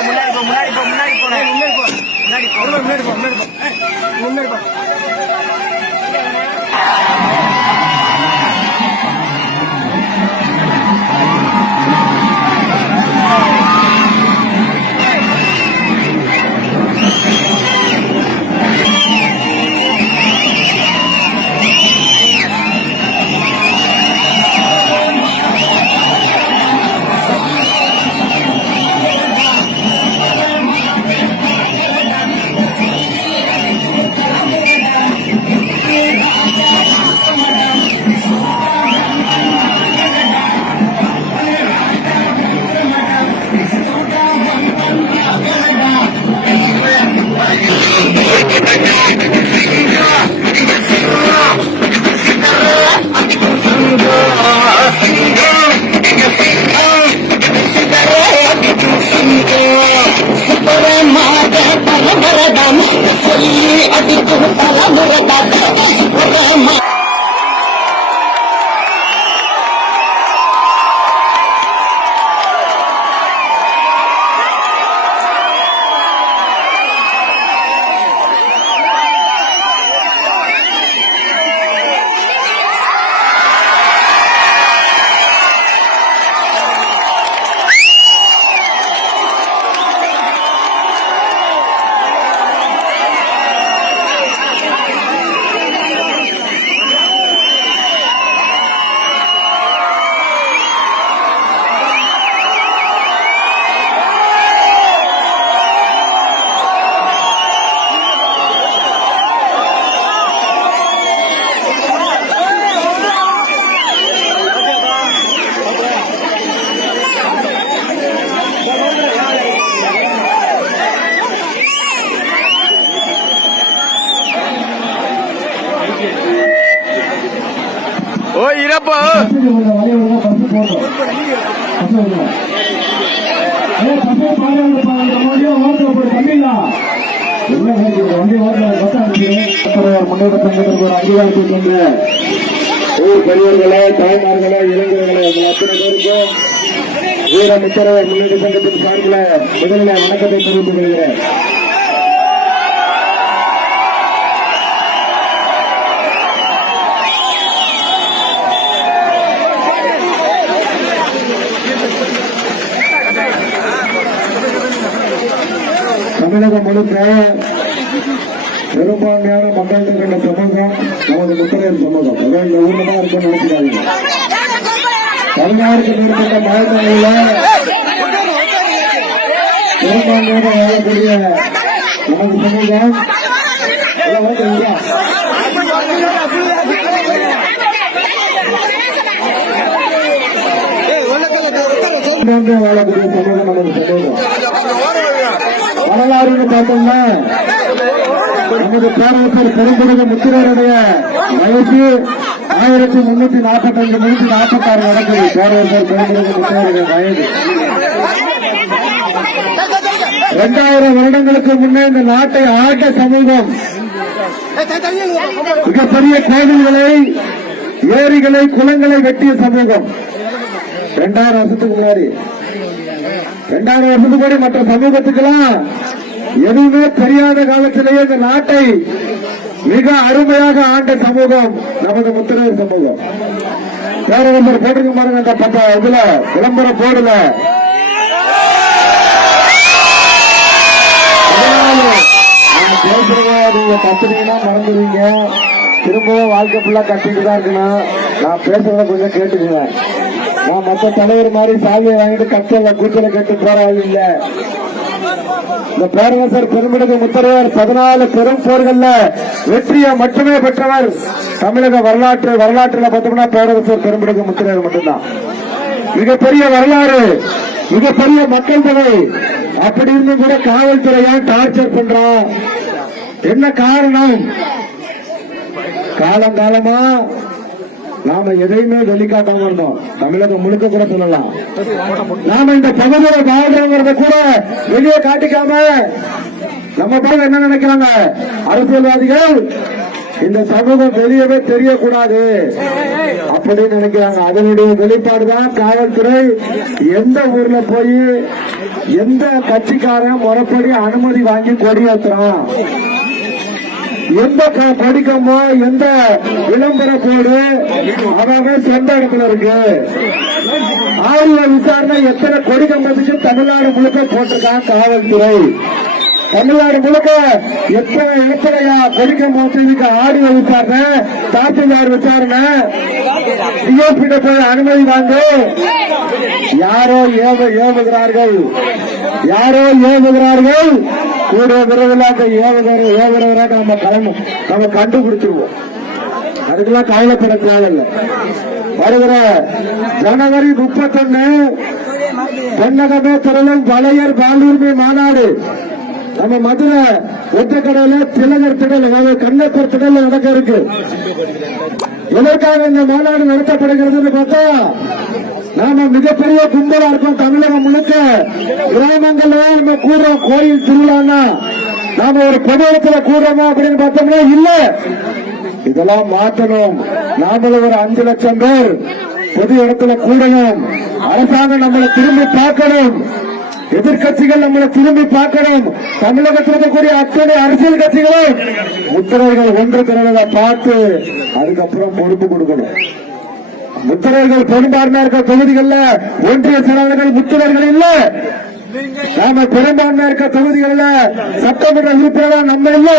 முன்னாடி போ முன்னாடி போ முன்னாடி போ முன்னாடி போ முன்னாடி போ. முன்னாடி போ. பலமுறதான் சொல்லி அடிக்கும் பலமுறதான் ஓ இறப்பா. பெரியவர்களே தாய்மார்களே இளைஞர்களே அத்தனை பேருக்கும் வீர மித்திரவர் முன்னேற்ற சங்கத்தின் சார்பில் முதலில் வணக்கத்தை தெரிவித்துக் கொள்கிறேன். தமிழகம் முழுக்க பெரும்பான்மையான மக்கள் கொண்ட சமூகம் நமது முத்திரையர் சமூகம். அதான் இந்த ஊர்ல தான் இருக்குன்னு நினைக்கிறாங்க பதினாறுக்கு மேற்பட்ட மாவட்டங்களில் பெரும்பான்மையாக வாழக்கூடிய நமது சமூகம் வாழக்கூடிய சமூகம் நமது சமூகம். வரலாறுன்னு பார்த்தோம்னா நமது பேரரசர் பெரும்புடைய முத்திரருடைய வயசு ஆயிரத்தி முன்னூத்தி நாற்பத்தி அஞ்சு முன்னூத்தி நாற்பத்தி ஆறு நடக்குது பேரரசர் பெரும்புடைய முத்திரருடைய வயது. இரண்டாயிரம் வருடங்களுக்கு முன்னே இந்த நாட்டை ஆட்ட சமூகம் மிகப்பெரிய கோவில்களை ஏரிகளை குளங்களை வெட்டிய சமூகம். இரண்டாயிரம் வருஷத்துக்கு முன்னாடி. இரண்டாயிரம் வருஷத்துக்கு முன்னாடி மற்ற சமூகத்துக்கெல்லாம் எதுவுமே தெரியாத காலத்திலேயே இந்த நாட்டை மிக அருமையாக ஆண்ட சமூகம் நமது முத்திரையர் சமூகம். வேற பேரரசர் போட்டிருக்க பாருங்க அந்த பத்த இதுல விளம்பரம் போடல நீங்க கத்துனீங்கன்னா மறந்துடுவீங்க. திரும்பவும் வாழ்க்கை ஃபுல்லா கட்டிட்டு தான் இருக்கணும். நான் பேசுறத கொஞ்சம் கேட்டுக்குவேன் நான் மத்த தலைவர் மாதிரி சாவியை வாங்கிட்டு கட்சியில் கூச்சல கேட்டு போற இல்ல இந்த பேரரசர் பெருமிடகு முத்தரையர் பதினாலு பெரும் போர்கள்ல வெற்றியை மட்டுமே பெற்றவர் தமிழக வரலாற்று வரலாற்றுல பார்த்தோம்னா பேரரசர் பெருமிடகு முத்தரையர் மட்டும்தான். மிகப்பெரிய வரலாறு மிகப்பெரிய மக்கள் தொகை. அப்படி இருந்தும் கூட காவல்துறை ஏன் டார்ச்சர் பண்றான் என்ன காரணம்? காலம் காலமா நாம எதையுமே வெளிக்காட்டாம இருந்தோம். தமிழகம் முழுக்க கூட சொல்லலாம். நாம இந்த பகுதியில வாழ்றவங்கிறத கூட வெளியே காட்டிக்காம நம்ம பேர் என்ன நினைக்கிறாங்க? அரசியல்வாதிகள் இந்த சமூகம் வெளியவே தெரியக்கூடாது அப்படின்னு நினைக்கிறாங்க. அதனுடைய வெளிப்பாடு தான் காவல்துறை. எந்த ஊர்ல போய் எந்த கட்சிக்காரன் முறைப்படி அனுமதி வாங்கி கொடியேற்றுறான் எந்த படிக்கமா எந்த விளம்பர போடு அதாவது சொந்த இடத்துல இருக்கு. ஆயுத விசாரணை எத்தனை கொடிக்கம்பத்துக்கு தமிழ்நாடு முழுக்க போட்டிருக்கான் காவல்துறை. தமிழ்நாடு முழுக்க எத்தனை எத்தனையா கொடிக்கம்பத்துக்கு ஆடியோ விசாரணை தாசில்தார் விசாரணை. டிஎஸ்பிட்ட போய் அனுமதி வாங்கு. யாரோ ஏவுகிறார்கள். யாரோ ஏவுகிறார்கள். கூட விரைவில் அந்த ஏவரவராக நம்ம கலந்து நம்ம கண்டுபிடிச்சிருவோம். அதுக்கெல்லாம் கவலைப்பட தேவையில்லை. வருகிற ஜனவரி முப்பத்தொன்னு தென்னகமே திரளும் வளையர் பாலுரிமை மாநாடு. நம்ம மதுரை ஒத்தக்கடையில திலகர் திடல் அதாவது கண்ணப்பர் திடல் நடக்க இருக்கு. எதற்காக இந்த மாநாடு நடத்தப்படுகிறதுன்னு பார்த்தா நாம மிகப்பெரிய கும்பலா இருக்கோம் தமிழகம் முழுக்க. கிராமங்கள்ல நம்ம கூடுறோம். கோயில் திருவிழான்னா நாம ஒரு பொது இடத்துல கூடுறோமா அப்படின்னு பார்த்தோம்னா இல்ல. இதெல்லாம் மாற்றணும் நாமளும் ஒரு அஞ்சு லட்சம் பேர் பொது இடத்துல கூடணும். அரசாங்கம் நம்மளை திரும்பி பார்க்கணும். எதிர்கட்சிகள் நம்மளை திரும்பி பார்க்கணும். தமிழகத்தில் இருக்கக்கூடிய அத்தனை அரசியல் கட்சிகளும் உத்தரவுகள் ஒன்று திரளதை பார்த்து அதுக்கப்புறம் பொறுப்பு கொடுக்கணும். முத்திரைகள் பெரும்பான்மையா இருக்க தொகுதிகள்ல ஒன்றிய செயலாளர்கள் முத்திரைகள் இல்ல. நாம பெரும்பான்மையா இருக்க தொகுதிகள்ல சட்டமன்ற உறுப்பினர்கள் நம்ம இல்ல.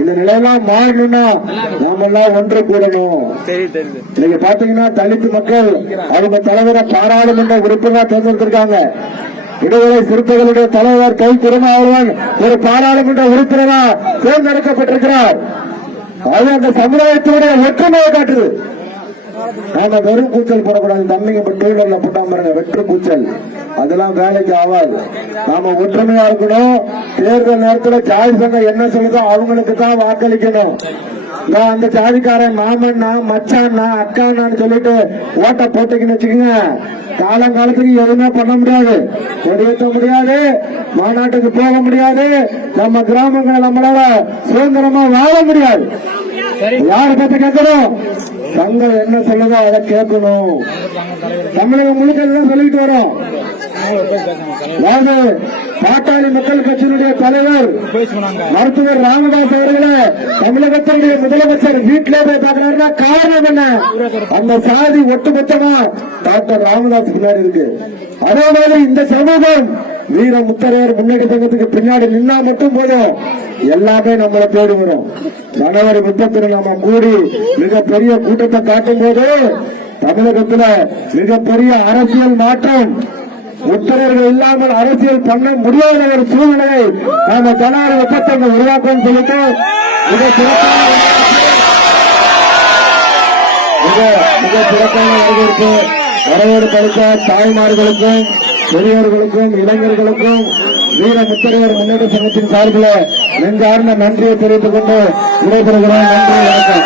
இந்த நிலையெல்லாம் மாறணும்னா நாம எல்லாம் ஒன்று கூடணும். நீங்க பாத்தீங்கன்னா தலித் மக்கள் அவங்க தலைவரை பாராளுமன்ற உறுப்பினரா தேர்ந்தெடுத்திருக்காங்க. விடுதலை சிறுத்தைகளுடைய தலைவர் கை திருமாவளவன் ஒரு பாராளுமன்ற உறுப்பினரா தேர்ந்தெடுக்கப்பட்டிருக்கிறார். அது அந்த சமுதாயத்தினுடைய ஒற்றுமையை காட்டுது. நாம வெறும் கூச்சல் போடக்கூடாது. தண்ணிங்க இப்ப டூ வீலர்ல போட்டாம பாருங்க வெற்று கூச்சல். அதெல்லாம் வேலைக்கு ஆகாது நாம ஒற்றுமையா இருக்கணும். தேர்தல் நேரத்துல ஜாதி சங்கம் என்ன சொல்லுதோ அவங்களுக்கு தான் வாக்களிக்கணும். நான் அந்த ஜாதிக்காரன் மாமன்னா மச்சான்னா அக்கான்னு சொல்லிட்டு ஓட்ட போட்டுக்கின்னு வச்சுக்கோங்க. காலங்காலத்துக்கு எதுவுமே பண்ண முடியாது. கொடியேற்ற முடியாது. மாநாட்டுக்கு போக முடியாது. நம்ம கிராமங்களை நம்மளால சுதந்திரமா வாழ முடியாது. யார பத்தி கேட்கணும்? சங்கம் என்ன சொல்லுதோ அதை கேட்கணும். தமிழகம் முழுக்க சொல்லிட்டு வரோம்? அதாவது பாட்டாளி மக்கள் கட்சியினுடைய தலைவர் மருத்துவர் ராமதாஸ் அவர்களை தமிழகத்தினுடைய முதலமைச்சர் வீட்டிலே போய் பார்க்கிறாருன்னா காரணம் என்ன? அந்த சாதி ஒட்டுமொத்தமா டாக்டர் ராமதாஸ் பின்னாடி இருக்கு. அதே மாதிரி இந்த சமூகம் வீர முத்தரையர் முன்னேற்ற சங்கத்துக்கு பின்னாடி நின்னா மட்டும் போதும். எல்லாமே நம்மளை தேடி வரும். ஜனவரி முப்பத்தி நாம கூடி மிகப்பெரிய கூட்டத்தை காட்டும் போது தமிழகத்துல மிகப்பெரிய அரசியல் மாற்றம் உத்தரவுகள் இல்லாமல் அரசியல் பண்ண முடியாத ஒரு சூழ்நிலையை நாம ஜனவரி முப்பத்தொன்னு உருவாக்கம் சொல்லிட்டு மிக சிறப்பான மிக மிக சிறப்பான வரவேற்பு வரவேற்பு தாய்மார்களுக்கும் பெரியவர்களுக்கும் இளைஞர்களுக்கும் வீர முத்தரையர் முன்னேற்ற சங்கத்தின் சார்பில் நெஞ்சார்ந்த நன்றியை தெரிவித்துக் கொண்டு விடைபெறுகிறோம் நன்றி வணக்கம்.